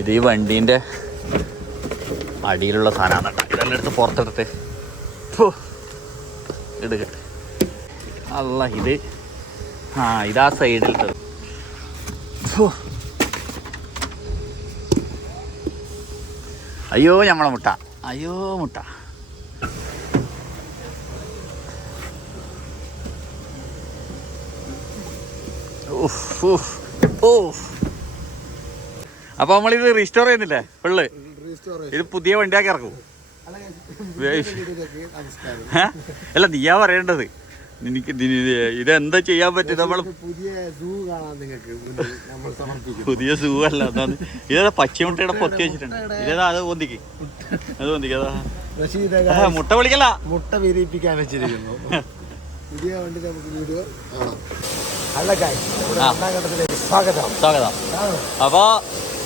ഇത് ഈ വണ്ടീൻ്റെ അടിയിലുള്ള സാധനമാണ്. ഇതെല്ലാം എടുത്ത് പുറത്തെടുത്ത് ഇടുക. അല്ല ഇത് ഇതാ സൈഡിലിട്ടത്. അയ്യോ ഞമ്മളെ മുട്ട, അയ്യോ മുട്ട. അപ്പൊ നമ്മളിത് റീസ്റ്റോർ ചെയ്യുന്നില്ലേ ഫുള്ള്? ഇത് പുതിയ വണ്ടിയാക്കി ഇറക്കും. അല്ല നീയാ പറയേണ്ടത്. എനിക്ക് ഇതെന്താ ചെയ്യാൻ പറ്റും? നമ്മൾ പുതിയ സൂ അല്ല, അതാണ് ഇതാ പച്ചമുട്ടയുടെ പൊത്തി വെച്ചിട്ടുണ്ട്. ഇതേതാ? അത് പൊന്തിക്ക്, അത് പൊന്തിക്ക്. അതാ മുട്ട വിളിക്കല, മുട്ട വിരിയിപ്പിക്കാൻ വെച്ചിരിക്കുന്നു. പുതിയ വണ്ടി നമുക്ക് വീഡിയോ സ്വാഗതം. സ്വാഗതം. അപ്പൊ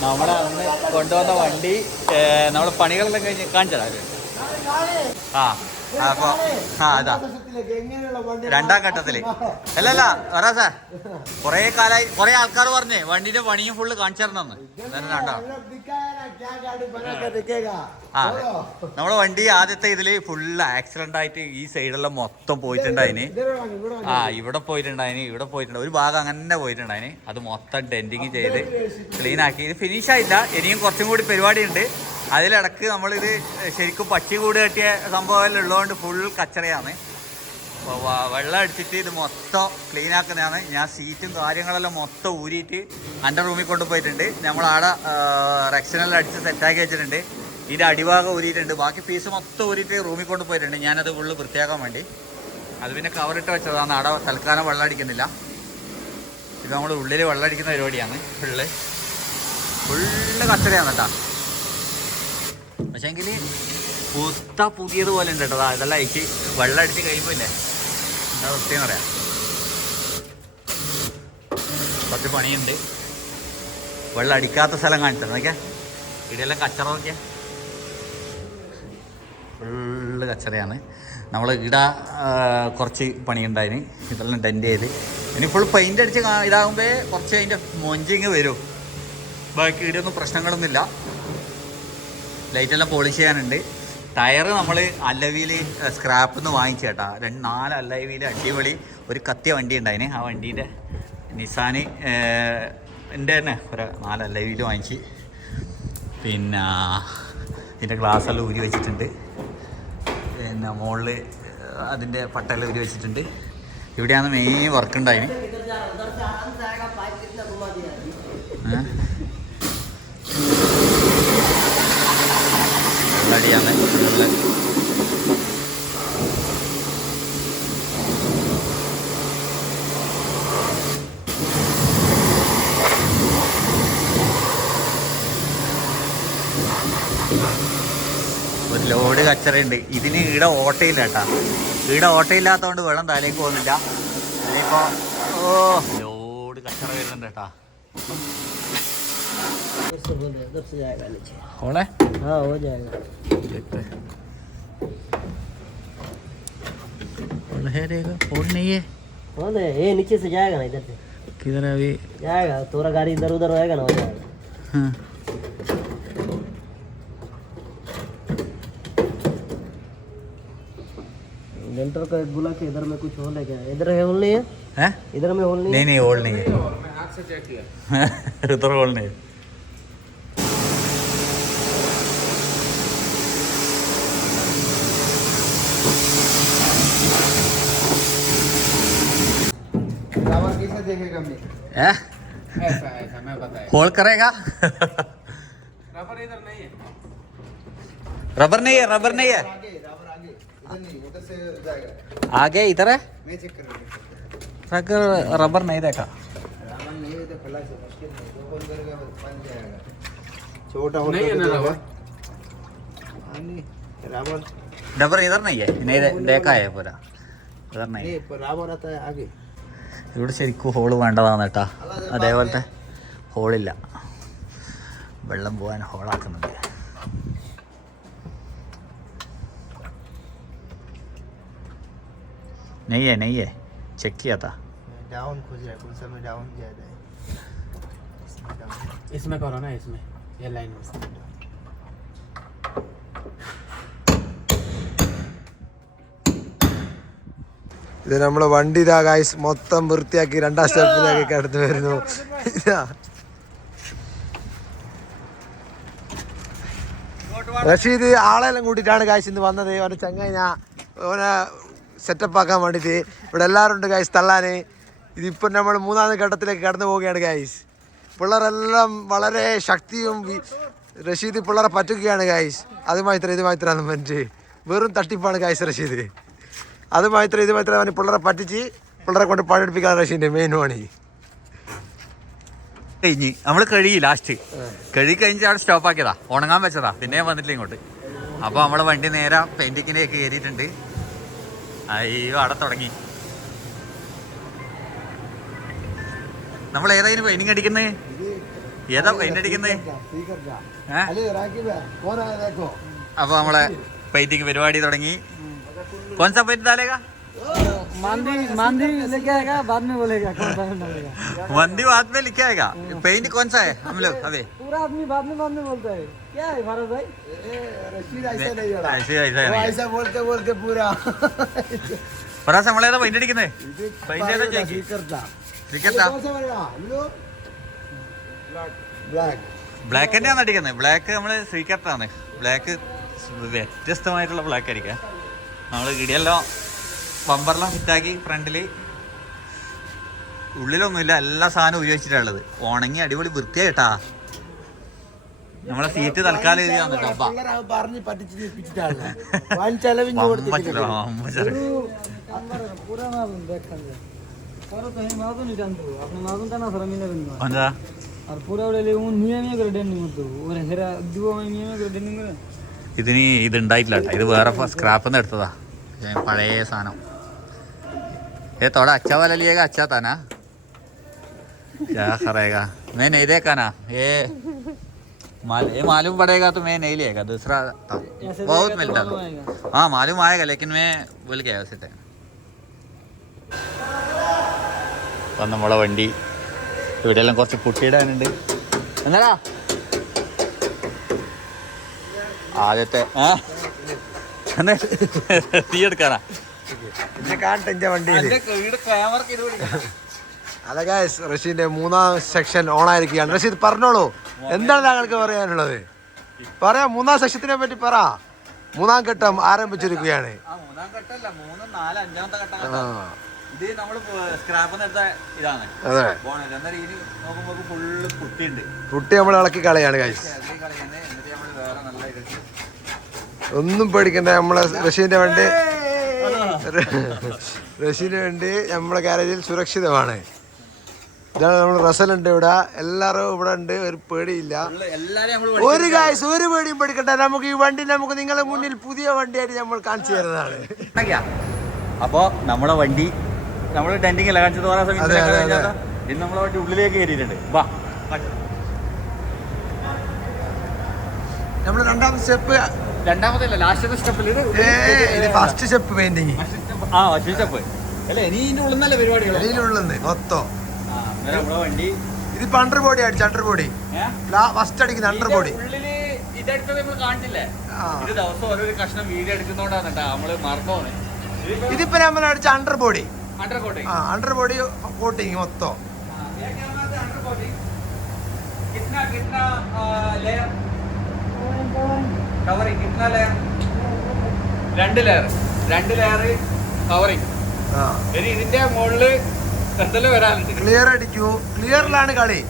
നമ്മുടെ അന്ന് കൊണ്ടുവന്ന വണ്ടി നമ്മുടെ പണികളെല്ലാം കഴിഞ്ഞ് കാണിച്ചതാ. അപ്പൊ അതാ രണ്ടാം ഘട്ടത്തില്. അല്ലല്ല വരാ സാർ, കൊറേ കാലായി കൊറേ ആൾക്കാർ പറഞ്ഞേ വണ്ടിന്റെ പണിയും ഫുള്ള് കാണിച്ചു തരണമെന്ന്. കണ്ടോ? നമ്മളെ വണ്ടി ആദ്യത്തെ ഇതില് ഫുള്ള് ആക്സിഡന്റ് ആയിട്ട് ഈ സൈഡെല്ലാം മൊത്തം പോയിട്ടുണ്ടായിന്. ഇവിടെ പോയിട്ടുണ്ടായിന്, ഇവിടെ പോയിട്ടുണ്ട്, ഒരു ഭാഗം അങ്ങനെ പോയിട്ടുണ്ടായിന്. അത് മൊത്തം ഡെന്റിങ് ചെയ്ത് ക്ലീൻ ആക്കി. ഇത് ഫിനിഷ് ആയില്ല, ഇനിയും കുറച്ചും കൂടി പരിപാടി ഉണ്ട്. അതിലിടക്ക് നമ്മളിത് ശരിക്കും പച്ചി കൂട് കെട്ടിയ സംഭവമെല്ലാം ഉള്ളതുകൊണ്ട് ഫുൾ കച്ചറയാണ്. അപ്പോൾ വെള്ളം അടിച്ചിട്ട് ഇത് മൊത്തം ക്ലീൻ ആക്കുന്നതാണ്. ഞാൻ സീറ്റും കാര്യങ്ങളെല്ലാം മൊത്തം ഊരിയിട്ട് എൻ്റെ റൂമിൽ കൊണ്ടുപോയിട്ടുണ്ട്. നമ്മളവിടെ റെക്സിനെല്ലാം അടിച്ച് സെറ്റാക്കി വെച്ചിട്ടുണ്ട്. ഇതിൻ്റെ അടിഭാഗം ഊരിയിട്ടുണ്ട്. ബാക്കി പീസ് മൊത്തം ഊരിയിട്ട് റൂമിൽ കൊണ്ടുപോയിട്ടുണ്ട്. ഞാനത് ഫുള്ള് വൃത്തിയാക്കാൻ വേണ്ടി. അത് പിന്നെ കവറിട്ട് വെച്ചതാണ്. അവിടെ തൽക്കാലം വെള്ളം അടിക്കുന്നില്ല. ഇത് നമ്മൾ ഉള്ളിൽ വെള്ളം അടിക്കുന്ന പരിപാടിയാണ്. ഫുള്ള് കച്ചറയാണ് കേട്ടോ. പക്ഷേ എങ്കിൽ പുതിയതുപോലെ ഉണ്ട് കേട്ടോ. ഇതെല്ലാം അയച്ച് വെള്ളം അടിച്ച് കഴിയുമ്പോൾ ഇല്ലേ എന്താ വൃത്തിയെന്ന് പറയാം. കുറച്ച് പണിയുണ്ട്. വെള്ളം അടിക്കാത്ത സ്ഥലം കാണിച്ചത് നോക്കിയാൽ. ഇവിടെയെല്ലാം കച്ചറ നോക്കിയാൽ ഫുള്ള് കച്ചറയാണ്. നമ്മൾ ഇവിടെ കുറച്ച് പണിയുണ്ടായിന്. ഇതെല്ലാം ഡെൻറ്റ് ചെയ്ത് ഇനി ഫുൾ പെയിൻ്റ് അടിച്ച് ഇതാകുമ്പോൾ കുറച്ച് അതിൻ്റെ മൊഞ്ചിങ് വരും. ബാക്കി ഇവിടെയൊന്നും പ്രശ്നങ്ങളൊന്നുമില്ല. ലൈറ്റെല്ലാം പോളിഷ് ചെയ്യാനുണ്ട്. ടയർ നമ്മൾ അല്ലവിയിൽ സ്ക്രാപ്പിൽ നിന്ന് വാങ്ങിച്ചു കേട്ടാ. 4 അല്ലവിയിൽ അടിപൊളി ഒരു കത്തിയ വണ്ടി ഉണ്ടായിന്. ആ വണ്ടീൻ്റെ നിസാന് എൻ്റെ തന്നെ ഒരു 4 അല്ലവിയിൽ വാങ്ങിച്ച്. പിന്നെ ഇതിൻ്റെ ഗ്ലാസ്സെല്ലാം ഊരി വെച്ചിട്ടുണ്ട്. പിന്നെ മുകളിൽ അതിൻ്റെ പട്ടെല്ലാം ഊരി വെച്ചിട്ടുണ്ട്. ഇവിടെയാണ് മെയിൻ വർക്ക് ഉണ്ടായിന്. വെള്ളടിയാണ് ഫുള്ള്. ഒരു ലോഡ് കച്ചറയുണ്ട്. ഇതിന് ഈടെ ഓട്ടയില്ല കേട്ടാ. ഈടെ ഓട്ടയില്ലാത്തതുകൊണ്ട് വെള്ളം തലയ്ക്ക് പോകുന്നില്ല. ഇനിയിപ്പോൾ ലോഡ് കച്ചറ വരുന്നുണ്ട് കേട്ടാ. होना है? हाँ हो जाएगा. देखते हैं. होल्ड है रहेगा? होल्ड नहीं है? होल्ड है. ये नीचे से जाएगा ना, इधर से. किधर है अभी? जाएगा. थोड़ा गाड़ी इधर उधर होएगा ना, हो जाएगा. हाँ. लेंटर का बोला कि इधर में कुछ होल है क्या? इधर है होल नहीं है? हैं? इधर में होल नहीं है? नहीं होल्ड नहीं है. मैं आँख से चेक किया. इधर होल्ड नहीं है. ऐसा ऐसा मैं बताया. होल्ड करेगा? रबर इधर नहीं है. रबर नहीं है, रबर नहीं है. रबर आगे इधर नहीं, उधर से जाएगा. आगे इधर है? मैं चेक कर रहा ट्रक रबर नहीं देखा. रबर नहीं है तो फला से मुश्किल नहीं. दो होल करेगा बन जाएगा. छोटा होल नहीं है ना रबर. रबर रबर इधर नहीं है. नहीं देखा है पूरा. इधर नहीं. नहीं पर रबर आता है आगे. ഇവിടെ ശരിക്കും ഹോള് വേണ്ടതാണ് കേട്ടാ. അതേപോലത്തെ ഹോളില്ല. വെള്ളം പോകാൻ ഹോളാക്കുന്നുണ്ട്. नहीं है चेक किया था. डाउन खोज रहा है. कौन सा में डाउन ज्यादा है? इसमें करो ना. इसमें ഇത് നമ്മളെ വണ്ടി ഇതാ ഗൈസ് മൊത്തം വൃത്തിയാക്കി 2ാം സ്റ്റെപ്പിലേക്ക് കടന്നു വരുന്നു. റഷീദ് ആളെല്ലാം കൂട്ടിയിട്ടാണ് ഗൈസ് ഇന്ന് വന്നത്. അവൻ്റെ ചങ്ങായി ഓനെ സെറ്റപ്പ് ആക്കാൻ വേണ്ടിയിട്ട് ഇവിടെ എല്ലാവരും ഉണ്ട് ഗൈസ് തള്ളാന്. ഇതിപ്പോൾ നമ്മൾ 3ാം ഘട്ടത്തിലേക്ക് കടന്നു പോവുകയാണ് ഗൈസ്. പിള്ളേരെല്ലാം വളരെ ശക്തിയും റഷീദ് പിള്ളേരെ പറ്റുകയാണ് ഗൈസ്. അത് മാത്രം ഇത് മാത്രമാണ് മറ്റ് വെറും തട്ടിപ്പാണ് ഗൈസ് റഷീദ്. അത് മാത്രം ഇത് മാത്രം അവന് പിള്ളേരെ പറ്റിച്ച് പിള്ളേരെ കൊണ്ട് പണിയെടുപ്പിക്കാൻ റഷീദിൻ്റെ മെയിൻ പണി കഴിഞ്ഞ് നമ്മൾ കഴുകി ലാസ്റ്റ് കഴിഞ്ഞ് അവിടെ സ്റ്റോപ്പ് ആക്കിയതാ, ഉണങ്ങാൻ വെച്ചതാ, പിന്നെ വന്നിട്ടില്ല ഇങ്ങോട്ട്. അപ്പോൾ നമ്മളെ വണ്ടി നേരെ പെയിന്റിങ്ങിലേക്ക് കയറിയിട്ടുണ്ട്. അയ്യോ അവിടെ തുടങ്ങി. നമ്മൾ ഏതായാലും പെയിന്റിങ് അടിക്കുന്നത്? ഏതാ പെയിന്റ് അടിക്കുന്നത്? അപ്പൊ നമ്മളെ പെയിന്റിങ് പരിപാടി തുടങ്ങി. കോൺസാ പെയിന്റ് डालेगा? मंदी बाद में लिखा आएगा. पेंट कौन सा है हम लोग अबे? पूरा आदमी बाद में बोलता है. क्या है भारत भाई? ऐसा बोलते पूरा പറാസ് നമ്മളേതാ പെയിന്റ് അടിക്കുന്നത്? പെയിന്റ് ഏതാ ചോദിക്കും? ബ്ലാക്ക് തന്നെയാണ് അടിക്കുന്നത്. ബ്ലാക്ക് നമ്മള് ശ്രീകർത്താണ്. ബ്ലാക്ക് വ്യത്യസ്തമായിട്ടുള്ള ബ്ലാക്ക് അടിക്കാം. നമ്മള് ഇടിയെല്ലാം ബമ്പറെല്ലാം ഫിറ്റാക്കി ഫ്രണ്ടില്, ഉള്ളിലൊന്നുമില്ല, എല്ലാ സാധനവും ഉപയോഗിച്ചിട്ടുള്ളത്. ഉണങ്ങി അടിപൊളി വൃത്തിയായിട്ടാ. നമ്മളെ സീറ്റ് തൽക്കാലം ഇതിന് ഇതുണ്ടായിട്ടില്ല. ഇത് വേറെ സ്ക്രാപ്പിന്ന് എടുത്തതാ, പഴയ സാധനം. ये थोड़ा अच्छा वाला लिएगा, अच्छा था ना? क्या करेगा? मैं नहीं देखा ना, ये मालूम पड़ेगा तो मैं नहीं लिएगा. दूसरा था बहुत मिलता था. हाँ मालूम आएगा, लेकिन मैं भूल गया उसी टाइम. അപ്പം നമ്മളെ വണ്ടി ഇവിടെയെല്ലാം കുറച്ച് പുട്ടിയിടാനുണ്ട്. എന്താടാ ആദ്യത്തെ തീ എടുക്കാനാ? അതെ ഗൈസ്, റഷീദിന്റെ 3ാം സെക്ഷൻ ഓൺ ആയിരിക്കുകയാണ്. റഷീദ് പറഞ്ഞോളൂ, എന്താണ് താങ്കൾക്ക് പറയാനുള്ളത്? പറയാ, 3ാം സെക്ഷത്തിനെ പറ്റി പറ. 3ാം ഘട്ടം ആരംഭിച്ചിരിക്കുകയാണ്. പുട്ടി നമ്മൾ ഇളക്കി കളയാണ് ഗൈസ്. ഒന്നും പേടിക്കണ്ട, നമ്മളെ റഷീദിന്റെ വണ്ടി നമ്മളെ ഗാരേജിൽ സുരക്ഷിതമാണ്. ഇതാണ് നമ്മൾ റസലുണ്ട് ഇവിടെ, എല്ലാവരും ഇവിടെ ഉണ്ട്, ഒരു പേടിയില്ല. ഒരു ഗൈസ് ഒരു പേടിയും പേടിക്കണ്ട. നമുക്ക് ഈ വണ്ടി നമുക്ക് നിങ്ങളുടെ മുന്നിൽ പുതിയ വണ്ടിയായിട്ട് നമ്മൾ കാണിച്ചു തരുന്നതാണ്. അപ്പോ നമ്മളെ വണ്ടി നമ്മൾ ടെന്റിങ് അല്ല കാണിച്ചത്. ഇന്ന് നമ്മളെ വണ്ടി ഉള്ളിലേക്ക് കയറിയിട്ടുണ്ട്. വാ, നമ്മള് 2ാം സ്റ്റെപ്പ്, രണ്ടാമതല്ല ലാസ്റ്റത്തെ സ്റ്റെപ്പിൽ ഫസ്റ്റ് സ്റ്റെപ്പ് പെയിന്റിങ്. ആ ഫസ്റ്റ് സ്റ്റെപ്പ് അല്ലേ? ഇനി ഇതിന്റെ ഉള്ളിൽ പരിപാടികൾ മൊത്തം നമ്മളെ വണ്ടി ഇതിപ്പോ അണ്ടർ ബോഡി അടിച്ചു. അണ്ടർ ബോഡി ഫസ്റ്റ് അടിക്കുന്ന അണ്ടർ ബോഡി ഉള്ളില് ഇതെടുത്തത് നമ്മൾ കാണിച്ചില്ലേ? ഇത് ദിവസം ഓരോ കഷ്ണം വീഡിയോ എടുക്കുന്നോണ്ടാണ് കേട്ടോ നമ്മള് മറന്നോന്ന്. ഇതിപ്പോ നമ്മൾ അടിച്ച under body under body coating മൊത്തം. कितना कितना लेयर कवरिंग? कितना लेयर? 2 layer covering. ഇനി ഇതിന്റെ മുകളില് എന്തെല്ലാം വരാനുണ്ട്? ക്ലിയർ അടിക്കൂ. ക്ലിയറിലാണ് കളി.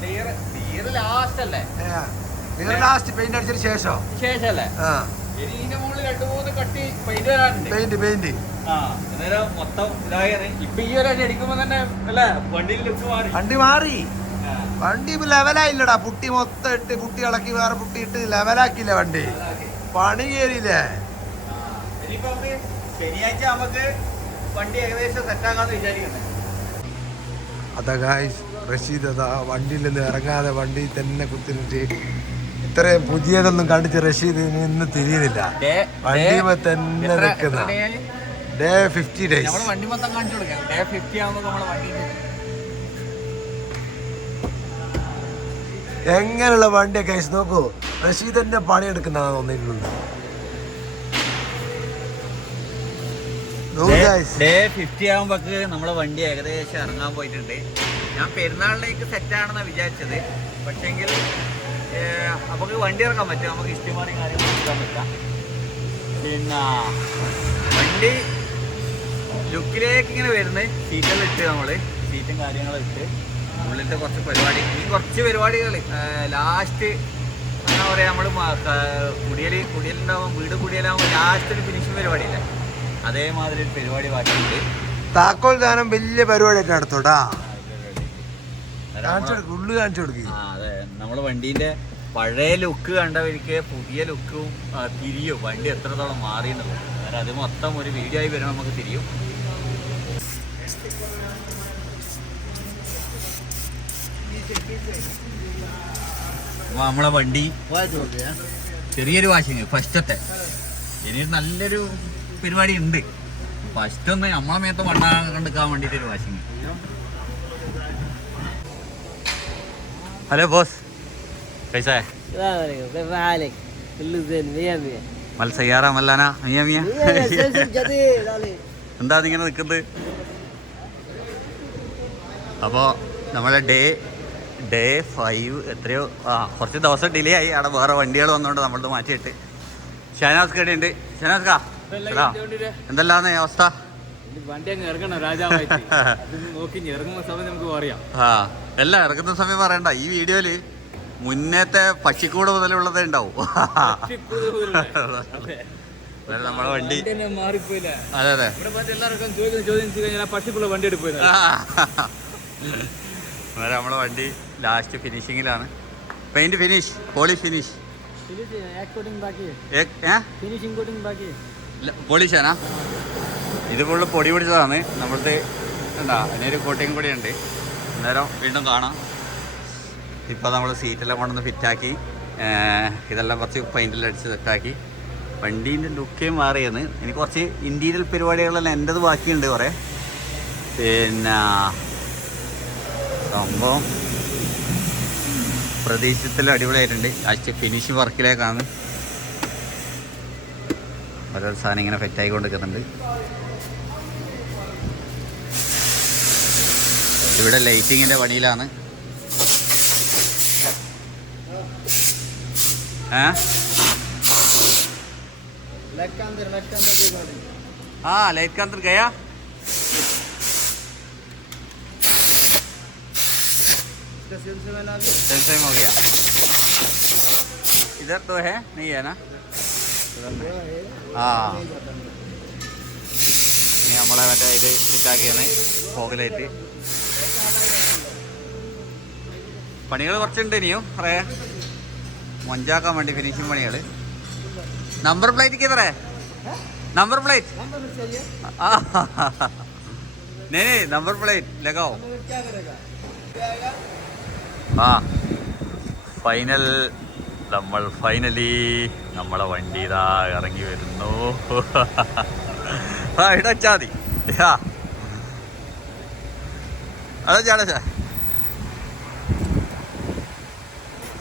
ക്ലിയർ ലാസ്റ്റ് അല്ലേ? ക്ലിയർ ലാസ്റ്റ് പെയിന്റ് അടിച്ചതിന് ശേഷം അല്ലേ? ഇനി ഇതിന്റെ മുകളിൽ 2-3 കട്ടി പെയിന്റ് വരാനുണ്ട്. പെയിന്റ് മൊത്തം ഇതായത്. ഇപ്പൊ ഈ ഒരു അടിക്കുമ്പോ തന്നെ അല്ലേ വണ്ടിയിൽ ലുക്ക് മാറി. വണ്ടി ലെവലായില്ലടാ. പുട്ടി മൊത്തം ഇട്ട് പുട്ടി ഇളക്കി വേറെ പുട്ടി ഇട്ട് ലെവലാക്കില്ല വണ്ടി. പണി കയറിയില്ലേ? ഇനിയിപ്പോ ശനിയാഴ്ച നമുക്ക് വണ്ടി ഏകദേശം സെറ്റാക്കാന്ന് വിചാരിക്കുന്നത്. അതാ ഗായ്സ്, റഷീദ് അതാ വണ്ടിയിൽ നിന്ന് ഇറങ്ങാതെ വണ്ടി തന്നെ കുത്തിനിട്ട് ഇത്രയും പുതിയതൊന്നും കണ്ടിട്ട് റഷീദ് ഇന്ന് തിരിയുന്നില്ല. വണ്ടി തന്നെ നിൽക്കുന്ന ഡേ 50 days. വണ്ടി മൊത്തം കാണിച്ചു കൊടുക്കാം. ഡേ 50 ആകുമ്പോൾ നമ്മളെ വണ്ടി എങ്ങനെയുള്ള വണ്ടിയൊക്കെ കഴിച്ച് നോക്കൂ. റഷീദ് തന്നെ പണിയെടുക്കുന്നതാണ് തോന്നിയിട്ടുണ്ട്. ഡേ 50 ആകുമ്പോക്ക് നമ്മളെ വണ്ടി ഏകദേശം ഇറങ്ങാൻ പോയിട്ടുണ്ട്. ഞാൻ പെരുന്നാളിലേക്ക് സെറ്റാണെന്നാണ് വിചാരിച്ചത്. പക്ഷെങ്കിൽ നമുക്ക് വണ്ടി ഇറക്കാൻ പറ്റും, നമുക്ക് ഇഷ്ടമാറി കാര്യങ്ങൾ എടുക്കാൻ പറ്റാം. പിന്നെ വണ്ടി ലുക്കിലേക്ക് ഇങ്ങനെ വരുന്നത് സീറ്റെല്ലാം ഇട്ട് നമ്മൾ സീറ്റും കാര്യങ്ങളും ഇട്ട് ഉള്ളിലത്തെ കുറച്ച് പരിപാടി, ഇനി കുറച്ച് പരിപാടികൾ ലാസ്റ്റ് എന്താ പറയുക, നമ്മൾ കുടിയലുണ്ടാവും, വീട് കുടിയലാകുമ്പോൾ ലാസ്റ്റ് ഒരു ഫിനിഷിങ് പരിപാടിയില്ല, അതേമാതിരി ഒരു പരിപാടി ബാക്കിയുണ്ട്. താക്കോൽ ദാനം വലിയ പരിപാടിയായിട്ട് നടത്തോട്ടാ. ഉള്ളു കാണിച്ചു കൊടുക്കുക. അതെ, നമ്മളെ വണ്ടീൻ്റെ പഴയ ലുക്ക് കണ്ടവർക്ക് പുതിയ ലുക്കും തിരിയും, വണ്ടി എത്രത്തോളം മാറിയെന്നുള്ളത്. കാരണം അത് മൊത്തം ഒരു വീഡിയോ ആയി വരുമ്പോൾ നമുക്ക് തിരിയും. നമ്മളെ വണ്ടി ചെറിയൊരു വാഷിങ് ഫസ്റ്റത്തെ, ഇനി നല്ലൊരു പരിപാടി ഉണ്ട്. ഫസ്റ്റ് ഒന്ന് നമ്മളെ മേത്ത് വണ്ണ കണ്ടെടുക്കാൻ വേണ്ടിയിട്ടൊരു വാഷിങ്. ഹലോ ബോസ്, कैसा है? मल सैयारा मल्लाना मियां मियां എന്താ ഇങ്ങനെ നിൽക്കുന്നത്? അപ്പോൾ നമ്മളെ ഡേ 5 എത്രയോ കുറച്ച് ദിവസം ഡിലേ ആയി. അവിടെ വേറെ വണ്ടികൾ വന്നുകൊണ്ട് നമ്മളത് മാറ്റിയിട്ട് ഷഹനാസ് കടയുണ്ട്. ഷഹനാസ് കാ എന്തെല്ലാന്ന് അവസ്ഥ? എല്ലാം ഇറങ്ങുന്ന സമയം പറയണ്ട. ഈ വീഡിയോയില് മുന്നേത്തെ പക്ഷിക്കൂട് മുതലുള്ളതേ ഉണ്ടാവും. നമ്മളെ വണ്ടി അതെ അതെ നമ്മളെ വണ്ടി ലാസ്റ്റ് ഫിനിഷിങ്ങിലാണ്. പെയിന്റ് ഫിനിഷ്, പോളിഷ് ഫിനിഷ്, പോളിഷാനാ. ഇത് ഫുള്ള് പൊടി പിടിച്ചതാണ് നമ്മളത്. എന്താ അതിനൊരു കോട്ടിങ് കൂടി ഉണ്ട്. അന്നേരം വീണ്ടും കാണാം. ഇപ്പോൾ നമ്മൾ സീറ്റെല്ലാം കൊണ്ടൊന്ന് ഫിറ്റാക്കി, ഇതെല്ലാം കുറച്ച് പെയിൻറ്റെല്ലാം അടിച്ച് സെറ്റാക്കി. വണ്ടീൻ്റെ ലുക്കേ മാറിയെന്ന്. ഇനി കുറച്ച് ഇൻറ്റീരിയൽ പരിപാടികളെല്ലാം എൻ്റെത് ബാക്കിയുണ്ട് കുറേ. പിന്നെ സംഭവം പ്രതീക്ഷത്തിൽ അടിപൊളിയായിട്ടുണ്ട്. ലാസ്റ്റ് ഫിനിഷിങ് വർക്കിലേക്കാണ് ഓരോ സാധനം ഇങ്ങനെ ഫിറ്റായിക്കൊണ്ടിരിക്കുന്നുണ്ട്. ഇവിടെ ലൈറ്റിങ്ങിൻ്റെ പണിയിലാണ്. हाँ लाइट का अंदर गया। सेम हो गया। इधर तो है नहीं है ना? हाँ ഇനി നമ്മളെ മറ്റേ ഇത് ഫിറ്റാക്കിയാണ് ഫോഗിലായിട്ട്. പണികൾ കുറച്ചുണ്ട് ഇനിയും പറയാ മൊഞ്ചാക്കാൻ വേണ്ടി ഫിനിഷിങ് പണികൾ. नंबर प्लेट किधर है? नंबर प्लेट नहीं नंबर प्लेट लगाओ. हाँ ഫൈനൽ നമ്മൾ ഫൈനലി നമ്മളെ വണ്ടി ഇതാ ഇറങ്ങി വരുന്നു. ആ ഇവിടെ വെച്ചാൽ മതി. അടച്ചാ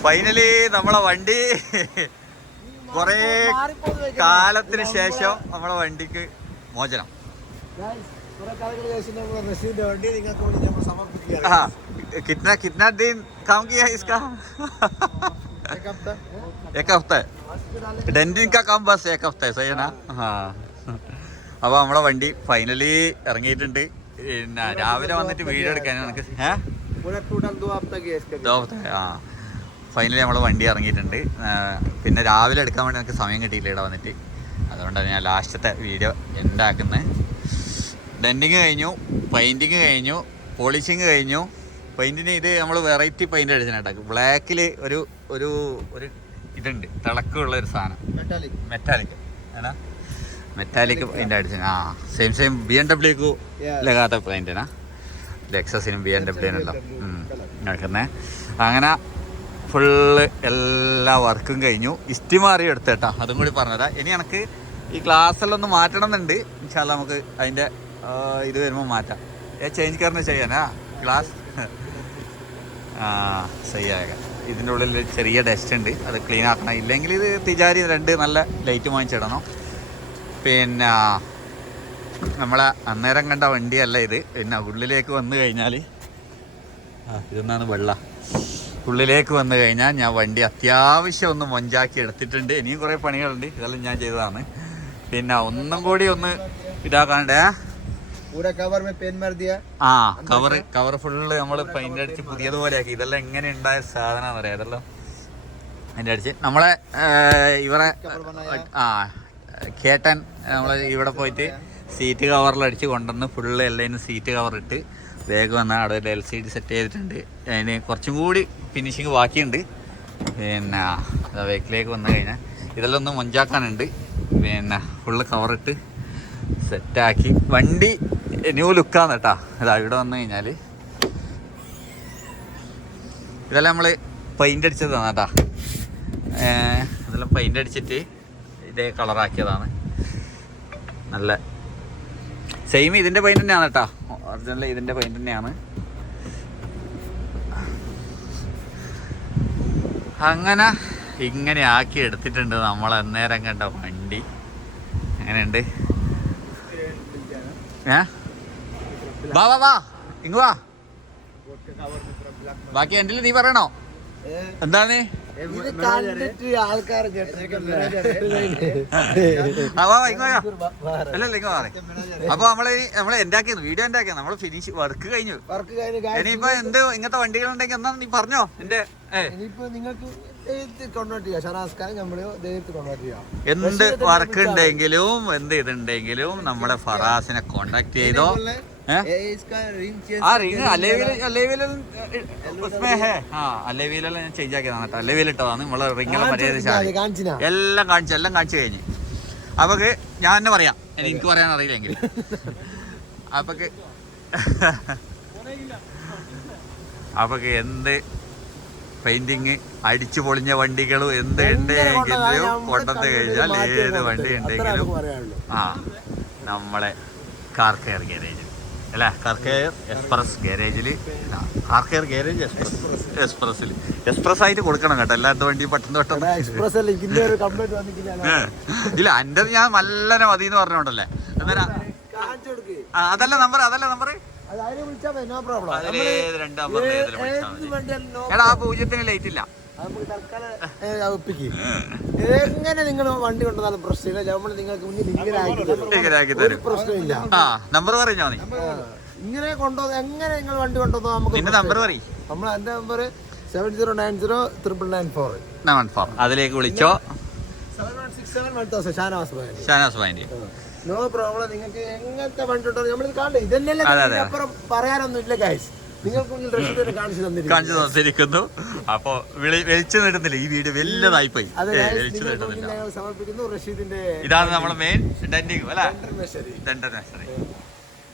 ഫൈനലി നമ്മളെ വണ്ടി കുറേ കാലത്തിന് ശേഷം നമ്മളെ വണ്ടിക്ക് മോചനം. कितना दिन काम किया इसका? एक हफ्ता. डेंटिंग का काम बस एक हफ्ता है. सही है ना? हाँ. അപ്പോൾ നമ്മളെ വണ്ടി ഫൈനലി ഇറങ്ങിയിട്ടുണ്ട്. പിന്നെ രാവിലെ വന്നിട്ട് വീഡിയോ എടുക്കാൻ എനിക്ക് ഫൈനലി നമ്മളെ വണ്ടി ഇറങ്ങിയിട്ടുണ്ട്. പിന്നെ രാവിലെ എടുക്കാൻ വേണ്ടി എനിക്ക് സമയം കിട്ടിയില്ല ഇവിടെ വന്നിട്ട്. അതുകൊണ്ടാണ് ഞാൻ ലാസ്റ്റത്തെ വീഡിയോ ഉണ്ടാക്കുന്നത്. ഡെൻറ്റിങ് കഴിഞ്ഞു, പെയിൻറ്റിങ് കഴിഞ്ഞു, പോളിഷിങ് കഴിഞ്ഞു. പെയിൻറ്റിന് ഇത് നമ്മൾ വെറൈറ്റി പെയിൻ്റ് അടിച്ചിട്ടുണ്ടാക്കി. ബ്ലാക്കിൽ ഒരു ഒരു ഒരു ഇതുണ്ട്, തിളക്കമുള്ള ഒരു സാധനം, മെറ്റാലിക് ഏനാ മെറ്റാലിക് പെയിൻ്റ് അടിച്ചു. ആ സെയിം BMW ലഗാത്ത പെയിൻ്റ് ആണ്. ലെക്സസിനും BMW നടക്കുന്നത്. അങ്ങനെ ഫുള്ള് എല്ലാ വർക്കും കഴിഞ്ഞു. ഇസ്റ്റിമാറി എടുത്തേട്ടാ, അതും കൂടി പറഞ്ഞുതരാം. ഇനി എനിക്ക് ഈ ഗ്ലാസ്സെല്ലാം ഒന്ന് മാറ്റണം എന്നുണ്ട്. ഇൻഷാല്ല നമുക്ക് അതിൻ്റെ ഇത് വരുമ്പോൾ മാറ്റാം. ചേഞ്ച് കറന്ന് ചെയ്യാനാ ഗ്ലാസ്. സഹി ആയേगा. ഇതിൻ്റെ ഉള്ളിൽ ചെറിയ ഡസ്റ്റ് ഉണ്ട്, അത് ക്ലീൻ ആക്കണം. ഇല്ലെങ്കിൽ ഇത് തിജാരി 2 നല്ല ലൈറ്റ് വാങ്ങിച്ചിടണം. പിന്നെ നമ്മളെ അന്നേരം കണ്ട വണ്ടിയല്ല ഇത്. പിന്നെ ഉള്ളിലേക്ക് വന്നു കഴിഞ്ഞാൽ ഇതൊന്നാണ് വെള്ള. ഉള്ളിലേക്ക് വന്നു കഴിഞ്ഞാൽ ഞാൻ വണ്ടി അത്യാവശ്യം ഒന്ന് മൊഞ്ചാക്കി എടുത്തിട്ടുണ്ട്. ഇനിയും കുറേ പണികളുണ്ട്, ഇതെല്ലാം ഞാൻ ചെയ്തതാണ്. പിന്നെ ഒന്നും കൂടി ഒന്ന് ഇതാക്കാണ്ടേ. ആ കവർ ഫുള്ള് നമ്മൾ പെയിന്റ് അടിച്ച് പുതിയതുപോലെ ആക്കി. ഇതെല്ലാം എങ്ങനെ ഉണ്ടായ സാധനം അറിയാം. ഇതെല്ലാം അതിൻ്റെ അടിച്ച് നമ്മളെ ഇവരെ കേട്ടൻ നമ്മൾ ഇവിടെ പോയിട്ട് സീറ്റ് കവറിലടിച്ച് കൊണ്ടുവന്ന് ഫുള്ള് എല്ലാവരും സീറ്റ് കവറിട്ട് വേഗം വന്നാൽ അവിടെ ഒരു LCD സെറ്റ് ചെയ്തിട്ടുണ്ട്. അതിന് കുറച്ചും കൂടി ഫിനിഷിങ് ബാക്കിയുണ്ട്. പിന്നെ വെഹിക്കിലേക്ക് വന്നു കഴിഞ്ഞാൽ ഇതെല്ലാം ഒന്ന് മൊഞ്ചാക്കാനുണ്ട്. പിന്നെ ഫുള്ള് കവറിട്ട് സെറ്റാക്കി വണ്ടി ന്യൂ ലുക്കാണ് കേട്ടോ. ഇതാ ഇവിടെ വന്നു കഴിഞ്ഞാൽ ഇതെല്ലാം നമ്മൾ പെയിൻ്റ് അടിച്ചതാണ് കേട്ടോ. ഇതെല്ലാം പെയിൻ്റ് അടിച്ചിട്ട് ഇതേ കളറാക്കിയതാണ്. നല്ല സെയിം ഇതിൻ്റെ പെയിൻ്റ് തന്നെയാണ് കേട്ടോ. ഒറിജിനൽ ഇതിൻ്റെ പെയിൻ്റ് തന്നെയാണ്. അങ്ങനെ ഇങ്ങനെ ആക്കി എടുത്തിട്ടുണ്ട് നമ്മൾ അന്നേരം കണ്ട വണ്ടി. എങ്ങനെയുണ്ട്? വാ വാ വാ ഇങ്ങ് വാ. ബാക്കി എൻ്റെ നീ പറയണോ എന്താണ്? അപ്പൊ നമ്മള് എന്താക്കിയത് വീഡിയോ എന്താക്കിയത് നമ്മള് ഫിനിഷ് വർക്ക് കഴിഞ്ഞു. ഇനിയിപ്പോ എന്ത് ഇങ്ങനത്തെ വണ്ടികളുണ്ടെങ്കിൽ എന്നാ നീ പറഞ്ഞോ. എന്റെ എന്ത് വർക്ക് ഉണ്ടെങ്കിലും എന്ത് ഇതുണ്ടെങ്കിലും നമ്മളെ ഫറാസിനെ കോണ്ടാക്ട് ചെയ്തോ. അലേവിയിലെല്ലാം ഞാൻ ചേഞ്ച് ആക്കിയതാണ് കേട്ടോ. അലേവിയിലിട്ടതാണ് നമ്മളെ റിങ്ങെല്ലാം മര്യാദ എല്ലാം കാണിച്ചു കഴിഞ്ഞ്. അപ്പൊക്ക് ഞാൻ തന്നെ പറയാം, എനിക്ക് പറയാൻ അറിയില്ലെങ്കിൽ. അപ്പൊക്ക് എന്ത് പെയിന്റിങ് അടിച്ചു പൊളിഞ്ഞ വണ്ടികളും എന്ത് ഉണ്ടെങ്കിലും കൊണ്ടുവന്ന് കഴിഞ്ഞാൽ ഏത് വണ്ടി ഉണ്ടെങ്കിലും നമ്മളെ കാർ കെയർ ഗാരേജ് അല്ല, കാർ കെയർ എക്സ്പ്രസ് ഗാരേജിൽ, കാർ കെയർ ഗാരേജ് എക്സ്പ്രസ് ആയിട്ട് കൊടുക്കണം കേട്ടോ. എല്ലാത്ത വണ്ടി പെട്ടെന്ന് ഇല്ല. എൻ്റെ ഞാൻ നല്ലനെ മതി എന്ന് പറഞ്ഞോണ്ടല്ലേ. അതല്ല നമ്പർ എടാ ആ 0 ലൈറ്റ് ഇല്ല. എങ്ങനെ നിങ്ങൾ വണ്ടി കൊണ്ടുവന്നാലും പ്രശ്നമില്ല. നമ്മൾ നിങ്ങൾക്ക് മുന്നിൽ പ്രശ്നമില്ല. നമ്പർ പറഞ്ഞാ മതി. ഇങ്ങനെ കൊണ്ടുവന്ന് എങ്ങനെ നിങ്ങൾ വണ്ടി കൊണ്ടുവന്നോ നമുക്ക് നമ്പർ പറയും. നമ്മൾ എന്റെ നമ്പർ 70909994. അതിലേക്ക് വിളിച്ചോ. 7167 ഷാനാസ് ബാൻഡ്. No problem. നിങ്ങൾക്ക് എങ്ങനത്തെ വണ്ടി ഉണ്ടോ നമ്മൾ കാണണ്ടേ. ഇതന്നെയല്ലേ അപ്പുറം പറയാനൊന്നും ഇല്ല ഗൈസ്. നിങ്ങൾക്ക് കാണിച്ചു തന്നിരിക്കുന്നു. അപ്പൊ വെളിച്ചു നീട്ടുന്നില്ല. ഈ വീഡിയോ വലുതായി പോയി. ഇതാണ് നമ്മളെ മെയിൻ ഡെന്റിങ് അല്ലെ, ഡെന്റർ നഴ്സറി.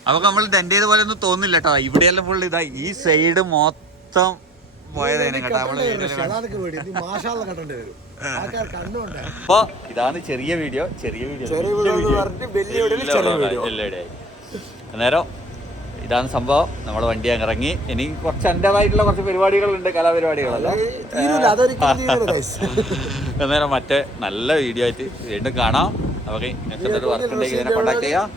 അപ്പൊ നമ്മൾ ഡെന്റ് ചെയ്ത പോലെ ഒന്നും തോന്നില്ല കേട്ടോ. ഇവിടെയെല്ലാം ഫുള്ള് ഇതാ ഈ സൈഡ് മൊത്തം പോയതേനെ കേട്ടോ. അപ്പൊ ഇതാണ് ചെറിയ വീഡിയോ. അന്നേരം ഇതാണ് സംഭവം. നമ്മുടെ വണ്ടി അങ്ങ് ഇറങ്ങി. ഇനി കുറച്ച് എന്റേതായിട്ടുള്ള കുറച്ച് പരിപാടികളുണ്ട്, കലാപരിപാടികളല്ല. അന്നേരം മറ്റേ നല്ല വീഡിയോ ആയിട്ട് വീണ്ടും കാണാം. നമുക്ക് വർക്ക് ഉണ്ടെങ്കിൽ ഇതിനെ കോണ്ടാക്ട് ചെയ്യാം.